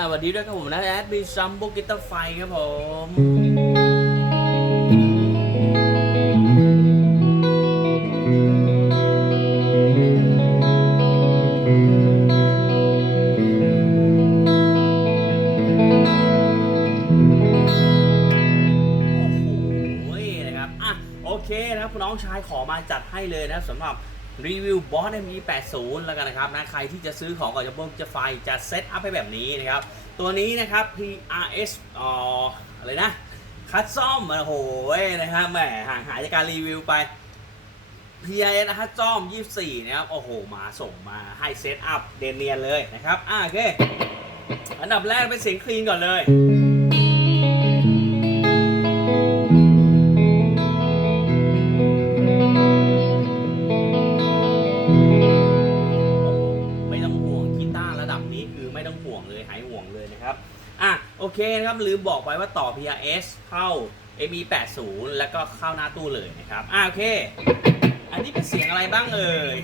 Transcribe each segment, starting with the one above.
สวัสดีด้วยครับผมนะแอดมีซัมโบกิตาไฟครับผมโอ้โหนะครับอะโอเคนะครับคุณน้องชายขอมาจัดให้เลยนะสำหรับ รีวิวบอส ME80 แล้วกันนะครับนะใครที่จะซื้อของก่อนจะเบิ้งจะไฟจะเซตอัพให้แบบนี้นะครับ ตัวนี้นะครับ PRS อ่ออะไรนะ คัดซ่อมโอ้โหนะครับแหมห่างหายจากการรีวิวไป PRS นะคัดซ่อม 24 นะครับ โอ้โห มาส่งมาให้เซตอัพเดนเนียนเลยนะครับ อะโอเค อันดับแรกเป็นเสียงคลีนก่อนเลย เคนะครับลืมบอกไปว่าต่อ PRS เข้า ME80 แล้วก็เข้าหน้าตู้เลยนะครับอะโอเค อันนี้เป็นเสียงอะไรบ้างเอ่ย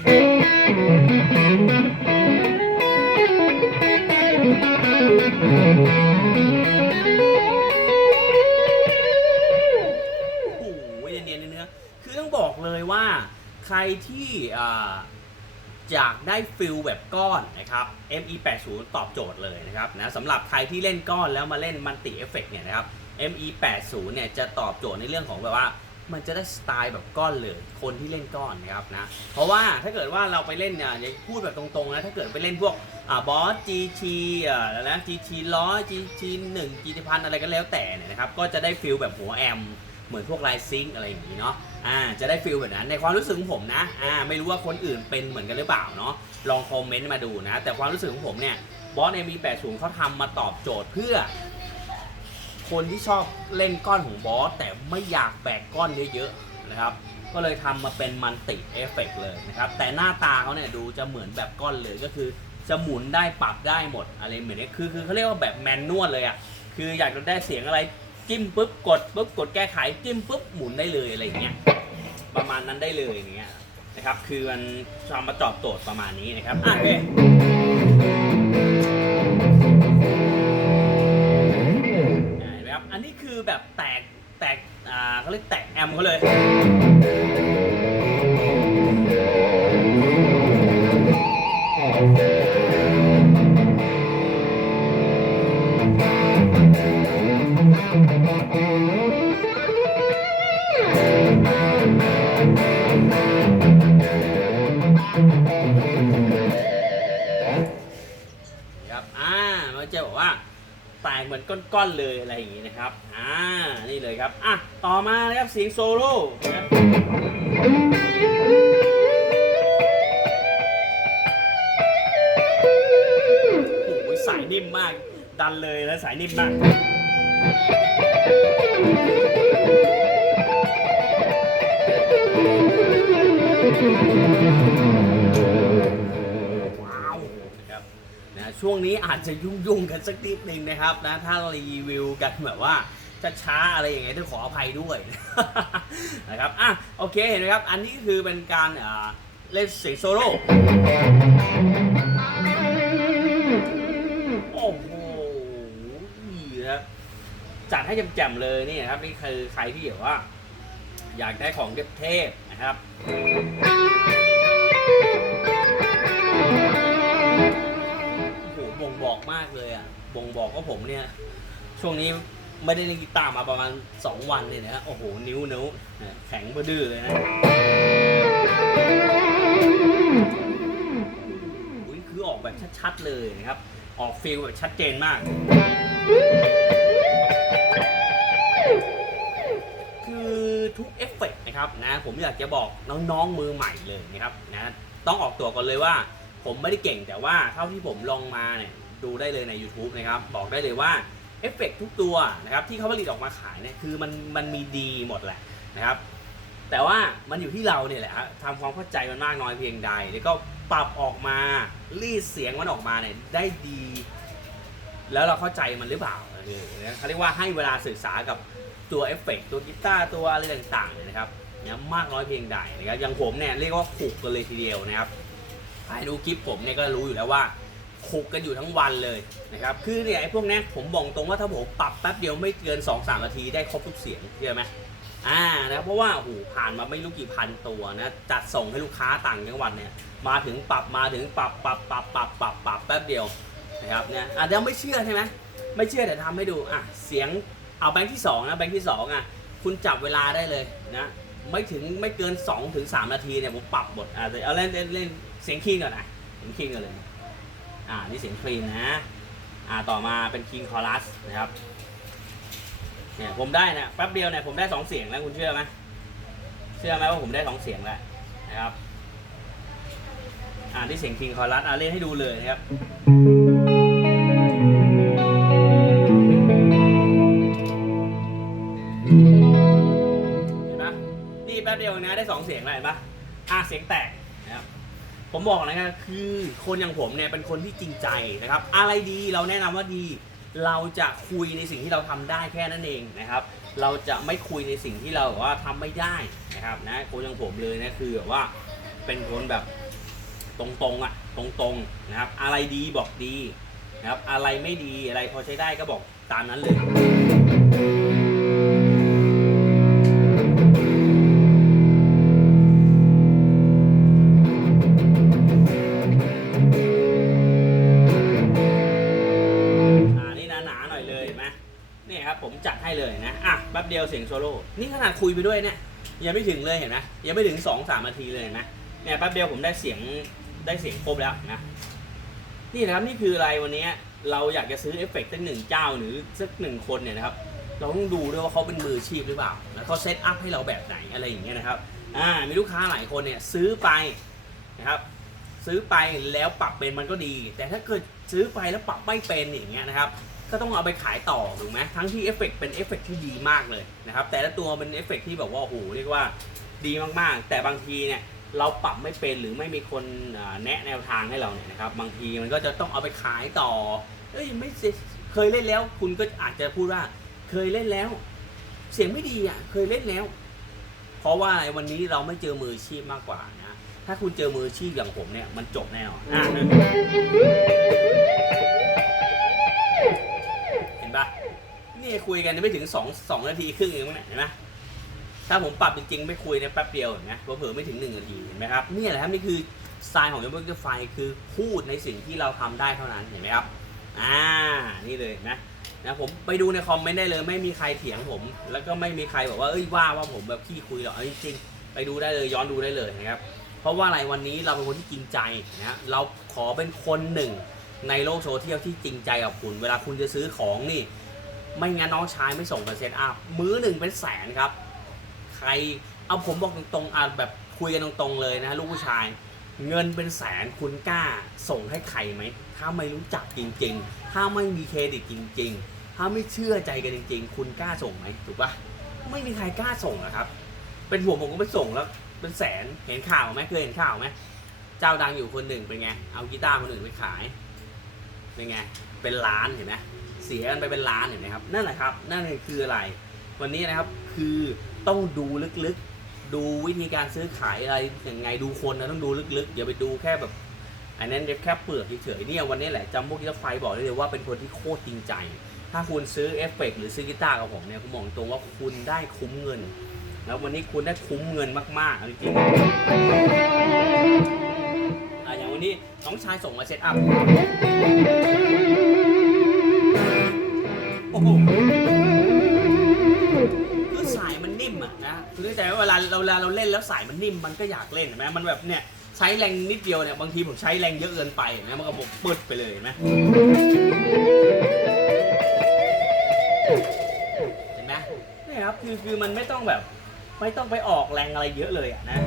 โอ้โหเนียนๆเนื้อคือต้องบอกเลยว่าใครที่ อ่าอยากได้ฟิลแบบก้อนนะครับ ME80 ตอบโจทย์เลยนะครับนะสำหรับใครที่เล่นก้อนแล้วมาเล่นมันติเอฟเฟกเนี่ยนะครับ ME80 เนี่ยจะตอบโจทย์ในเรื่องของแบบว่า มันจะได้สไตล์แบบก้อนเลย คนที่เล่นก้อนนะครับนะ เพราะว่าถ้าเกิดว่าเราไปเล่นเนี่ยพูดแบบตรงๆนะ ถ้าเกิดไปเล่นพวกอบอส GT อ่าแล้วนะ GT ร้อย GT 1 GT พันอะไรก็แล้วแต่เนี่ยนะครับ ก็จะได้ฟิลแบบหัวแอม เหมือนพวกไลซิงอะไรอย่างนี้เนาะอ่าจะได้ฟิลแบบนั้นในความรู้สึกของผมนะอ่าไม่รู้ว่าคนอื่นเป็นเหมือนกันหรือเปล่าเนาะลองคอมเมนต์มาดูนะ แต่ความรู้สึกของผมเนี่ยบอส MV80 เขาทำมาตอบโจทย์เพื่อ คนที่ชอบเล่นก้อนของบอสแต่ไม่อยากแบกก้อนเยอะๆนะครับก็เลยทำมาเป็นมันติเอฟเฟกเลยนะครับ แต่หน้าตาเขาเนี่ยดูจะเหมือนแบบก้อนเลยก็คือจะหมุนได้ปรับได้หมดอะไรเหมือนนี้คือคือเขาเรียกว่าแบบแมนนวลเลยอะ่ะคืออยากจะได้เสียงอะไร จิ้มปุ๊บกดปุ๊บกดแก้ไขจิ้มปุ๊บหมุนได้เลยอะไรอย่างเงี้ยประมาณนั้นได้เลยอย่างเงี้ยนะครับ คือมันทำมาตอบโจทย์ประมาณนี้นะครับอะโอเคอ่าเห็นไหมครับอันนี้คือแบบแตกแตกอ่าเขาเรียกแตกแอมเขาเลย แตกเหมือนก้อนๆเลยอะไรอย่างงี้นะครับ อ่า นี่เลยครับ อะ ต่อมานะครับเสียงโซโล่โอ้โหสายนิ่มมาก ดันเลยแล้วสายนิ่มมาก ช่วงนี้อาจจะยุ่งๆกันสักนิดนึงนะครับนะถ้ารีวิวกันแบบว่าช้าๆอะไรอย่างเงี้ยต้องขออภัยด้วยนะครับอะโอเคเห็นไหมครับ อันนี้คือเป็นการเล่นเสียงโซโล่โอ้โหนะจัดให้แจ่มๆเลยนี่นะครับนี่คือใครที่แบบว่า อยากได้ของเทพๆนะครับ บ่งบอกว่าผมเนี่ย ช่วงนี้ไม่ได้เล่นกีตาร์มาประมาณ 2 วันเลยนะโอ้โห นิ้วนิ้วแข็งบดื้อเลยนะคือออกแบบชัดๆเลยนะครับ ออกฟิลแบบชัดเจนมาก คือทุกเอฟเฟกต์นะครับนะผมอยากจะบอกน้องๆมือใหม่เลยนะครับนะต้องออกตัวก่อนเลยว่า ผมไม่ได้เก่งแต่ว่าเท่าที่ผมลองมาเนี่ย ดูได้เลยใน YouTube นะครับ บอกได้เลยว่าเอฟเฟกต์ทุกตัวนะครับที่เขาผลิตออกมาขายเนี่ยคือมันมันมีดีหมดแหละนะครับ แต่ว่ามันอยู่ที่เราเนี่ยแหละทำความเข้าใจมันมากน้อยเพียงใด แล้วก็ปรับออกมารีดเสียงมันออกมาเนี่ยได้ดี แล้วเราเข้าใจมันหรือเปล่าเออเขาเรียกว่าให้เวลาศึกษากับตัวเอฟเฟกต์ตัวกีตาร์ตัวอะไรต่างๆเนี่ยนะครับเนี่ยมากน้อยเพียงใดนะครับอย่างผมเนี่ยเรียกว่าขูกกันเลยทีเดียวนะครับใครดูคลิปผมเนี่ยก็รู้อยู่แล้วว่า ขุกกันอยู่ทั้งวันเลยนะครับคือเนี่ยไอ้พวกนี้ผมบอกตรงว่าถ้าผมปรับแป๊บเดียวไม่เกิน 2-3นาทีได้ครบทุกเสียงเชื่อไหมอ่านะเพราะว่าโอ้โหผ่านมาไม่รู้กี่พันตัวนะจัดส่งให้ลูกค้าต่างจังหวัดเนี่ยมาถึงปรับมาถึงปรับปรับปรับปรับปรับปรับแป๊บเดียวนะครับเนี่ยอะเดี๋ยวไม่เชื่อใช่ไหมไม่เชื่อเดี๋ยวทำให้ดูอะเสียงเอาแบงค์ที่สองนะแบงค์ที่สองอะคุณจับเวลาได้เลยนะไม่ถึงไม่เกิน2ถึง3นาทีเนี่ยผมปรับหมดอะเดี๋ยวเอาเล่นเล่นเล่นเสียงคีนก่อนนะเสียงคีนก่อนเลย อ่านี่เสียงคลีนนะอ่าต่อมาเป็นคิงคอรัสนะครับเนี่ยผมได้นะแป๊บเดียวเนี่ยผมได้สองเสียงแล้วคุณเชื่อไหมเชื่อไหมว่าผมได้สองเสียงแล้วนะครับอ่าที่เสียงคิงคอรัสอ่าเล่นให้ดูเลยนะครับเห็นปะนี่แป๊บเดียวนะได้สองเสียงแล้วเห็นปะอะเสียงแตกนะครับ ผมบอกนะครับคือคนอย่างผมเนี่ยเป็นคนที่จริงใจนะครับ อะไรดีเราแนะนำว่าดี เราจะคุยในสิ่งที่เราทำได้แค่นั้นเองนะครับ เราจะไม่คุยในสิ่งที่เราแบบว่าทำไม่ได้นะครับนะคนอย่างผมเลยนะคือแบบว่าเป็นคนแบบตรงๆอะตรงๆนะครับ อะไรดีบอกดีนะครับ อะไรไม่ดีอะไรพอใช้ได้ก็บอกตามนั้นเลย ผมจัดให้เลยนะ อะแป๊บเดียวเสียงโซโล่ นี่ขนาดคุยไปด้วยเนี่ย ยังไม่ถึงเลยเห็นไหมยังไม่ถึง2อสามนาทีเลยเห็นไหมเนี่ยแป๊บเดียวผมได้เสียงได้เสียงครบแล้วนะ นี่นะครับนี่คืออะไรวันนี้เราอยากจะซื้อเอฟเฟกต์สักหนึ่งเจ้าหรือสักหนึ่งคนเนี่ยนะครับ เราต้องดูด้วยว่าเขาเป็นมืออาชีพหรือเปล่า แล้วเขาเซตอัพให้เราแบบไหนอะไรอย่างเงี้ยนะครับ อ่า มีลูกค้าหลายคนเนี่ยซื้อไปนะครับ ซื้อไปแล้วปรับเป็นมันก็ดี แต่ถ้าเกิดซื้อไปแล้วปรับไม่เป็นอย่างเงี้ยนะครับ ก็ต้องเอาไปขายต่อถูกไหมทั้งที่เอฟเฟกต์เป็นเอฟเฟกต์ที่ดีมากเลยนะครับ แต่ละตัวเป็นเอฟเฟกต์ที่แบบว่าโอ้โหเรียกว่าดีมากๆ แต่บางทีเนี่ยเราปรับไม่เป็นหรือไม่มีคนแนะแนวทางให้เราเนี่ยนะครับ บางทีมันก็จะต้องเอาไปขายต่อ เอ้ยไม่เคยเล่นแล้ว คุณก็อาจจะพูดว่าเคยเล่นแล้ว เสียงไม่ดีอะ เคยเล่นแล้ว เพราะว่าวันนี้เราไม่เจอมืออาชีพมากกว่านะถ้าคุณเจอมืออาชีพอย่างผมเนี่ยมันจบแน่นอนอะหนึ่งเห็น ปะนี่คุยกันไม่ถึงสองสองนาทีครึ่งเองมั้งเนี่ยเห็นไหมถ้าผมปรับจริงๆไม่คุยเนี่ยแป๊บเดียวเห็นไหมเผลอไม่ถึงหนึ่งนาทีเห็นไหมครับนี่แหละครับนี่คือสไตล์ของยมเบอร์ไฟคือพูดในสิ่งที่เราทำได้เท่านั้นเห็นไหมครับอ่านี่เลยนะนะผมไปดูในคอมเมนต์ได้เลยไม่มีใครเถียงผม แล้วก็ไม่มีใครบอกว่าเอ้ยว่าว่าผมแบบขี้คุยหรอกอจริงไปดูได้เลยย้อนดูได้เลยนะครับเพราะว่าอะไรวันนี้เราเป็นคนที่จริงใจนะเราขอเป็นคนหนึ่ง ในโลกโซเชียลที่จริงใจกับคุณ เวลาคุณจะซื้อของนี่ ไม่งั้นน้องชายไม่ส่งกันเซตอัพมื้อหนึ่งเป็นแสนครับ ใครเอาผมบอกตรงๆอะแบบคุยกันตรงๆเลยนะลูกผู้ชาย เงินเป็นแสนคุณกล้าส่งให้ใครไหมถ้าไม่รู้จักจริง ๆ ถ้าไม่มีเครดิตจริง ๆ ถ้าไม่เชื่อใจกันจริง ๆ คุณกล้าส่งไหมถูกปะไม่มีใครกล้าส่งอะครับ เป็นผมผมก็ไปส่งแล้วเป็นแสนเห็นข่าวไหมเคยเห็นข่าวไหมเจ้าดังอยู่คนหนึ่งเป็นไงเอากีตาร์คนอื่นไปขาย เป็นไง เป็นล้านเห็นไหมเสียกันไปเป็นล้านเห็นไหมครับ นั่นแหละครับ นั่นคืออะไร วันนี้นะครับ คือต้องดูลึกๆ ดูวิธีการซื้อขายอะไรย่างไง ดูคนนะต้องดูลึกๆ อย่าไปดูแค่แบบ อันนั้นแค่เปลือกเฉยๆเนี่ยวันนี้แหละจำพวกกีตาร์ไฟบอกได้เลยว่าเป็นคนที่โคตรจริงใจ ถ้าคุณซื้อเอฟเฟกต์หรือซื้อกีตาร์กับผมเนี่ยผมบอกตรงว่าคุณได้คุ้มเงิน แล้ววันนี้คุณได้คุ้มเงินมากๆจริงๆ อะอย่น้องชายส่งมาเซตอัพ โอ้โหคือสายมันนิ่มอะนะคือเข้าใจว่าเวลาเราเวลาเราเล่นแล้วสายมันนิ่มมันก็อยากเล่นเห็นไหมมันแบบเนี่ยใช้แรงนิดเดียวเนี่ยบางทีผมใช้แรงเยอะเกินไปนไหมมันก็บกปึดไปเลยเห็นไหมเห็นไหมนี่ครับคือคือมันไม่ต้องแบบ ไม่ต้องไปออกแรงอะไรเยอะเลยอะนะ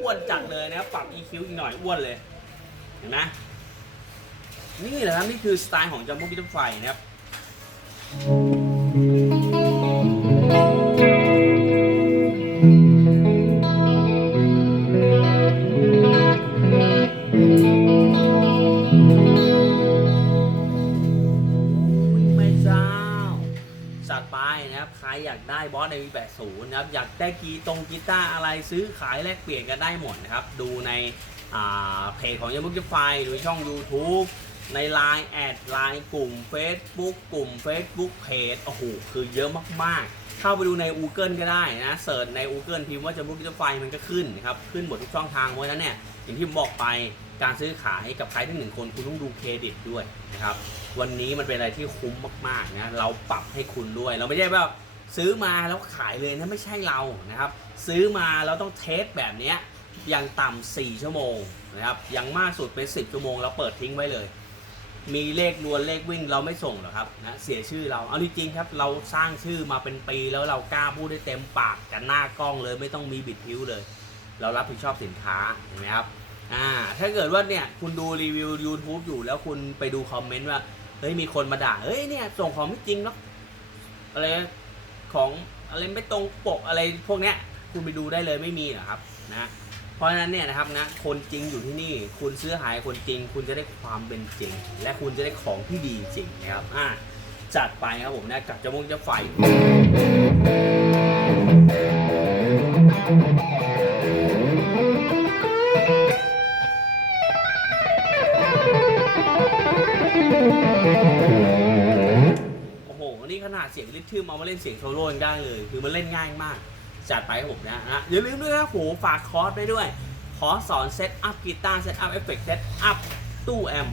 อ้วนจัดเลยนะครับปรับ EQ อีกหน่อยอ้วนเลย เห็นไหมนี่แหละครับ นี่คือสไตล์ของจัมโบ้บิทไฟนะครับาจัดไปนะครับใครอยากได้บอสในวีแปดศูนย์นะครับอยากได้กีตรงกีตาร์อะไรซื้อขายแลกเปลี่ยนกันได้หมดนะครับดูในเพจของยามุกไฟดูช่อง YouTube ใน Line แอดไลน์กลุ่ม Facebook กลุ่ม Facebook เพจโอ้โหคือเยอะมากๆ เข้าไปดูใน Google ก็ได้นะเสิร์ชใน Google พิมพ์ว่าจะมุกไฟมันก็ขึ้นนะครับขึ้นหมดทุกช่องทางเพราะฉะนั้นเนี่ยอย่างที่ผมบอกไปการซื้อขายกับใครที่หนึ่งคนคุณต้องดูเครดิตด้วยนะครับวันนี้มันเป็นอะไรที่คุ้มมากๆนะเราปรับให้คุณด้วย เราไม่ได้แบบซื้อมาแล้วขายเลยนะไม่ใช่เรานะครับ ซื้อมาเราต้องเทสแบบนี้ยอย่างต่ำ4ชั่วโมงนะครับอย่างมากสุดเป็น10ชั่วโมงเราเปิดทิ้งไว้เลย มีเลขนวลเลขวิ่งเราไม่ส่งหรอกครับนะเสียชื่อเราเอาจริงครับ เราสร้างชื่อมาเป็นปีแล้วเรากล้าพูดได้เต็มปากกันหน้ากล้องเลยไม่ต้องมีบิดพิ้วเลย เรารับผิดชอบสินค้าเห็นไหมครับอ่าถ้าเกิดว่าเนี่ยคุณดูรีวิว YouTube อยู่แล้วคุณไปดูคอมเมนต์ว่าเฮ้ยมีคนมาด่าเฮ้ยเนี่ยส่งของไม่จริงหรอกอะไรของอะไรไม่ตรงปกอะไรพวกเนี้ยคุณไปดูได้เลยไม่มีหรอครับนะ เพราะฉะนั้นเนี่ยนะครับนะคนจริงอยู่ที่นี่ คุณซื้อหายคนจริง คุณจะได้ความเป็นจริง และคุณจะได้ของที่ดีจริงนะครับอ่าจัดไปครับผมนะกับจมูกจะไฟโอ้โห นี่ขนาดเสียงลิทึมเอามาเล่นเสียงโซโล่ยังได้เลย คือมันเล่นง่ายมาก จัดไปครับผมนะฮะอย่าลืมด้วยนะผมฝากคอร์สไปด้วยคอร์สสอนเซตอัพกีตาร์เซตอัพเอฟเฟกต์เซตอัพตู้แอม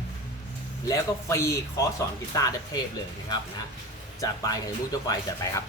แล้วก็ฟรีคอร์สสอนกีตาร์เทพเลยนะครับนะจัดไปกับลูกเจ้าไฟจัดไปครับ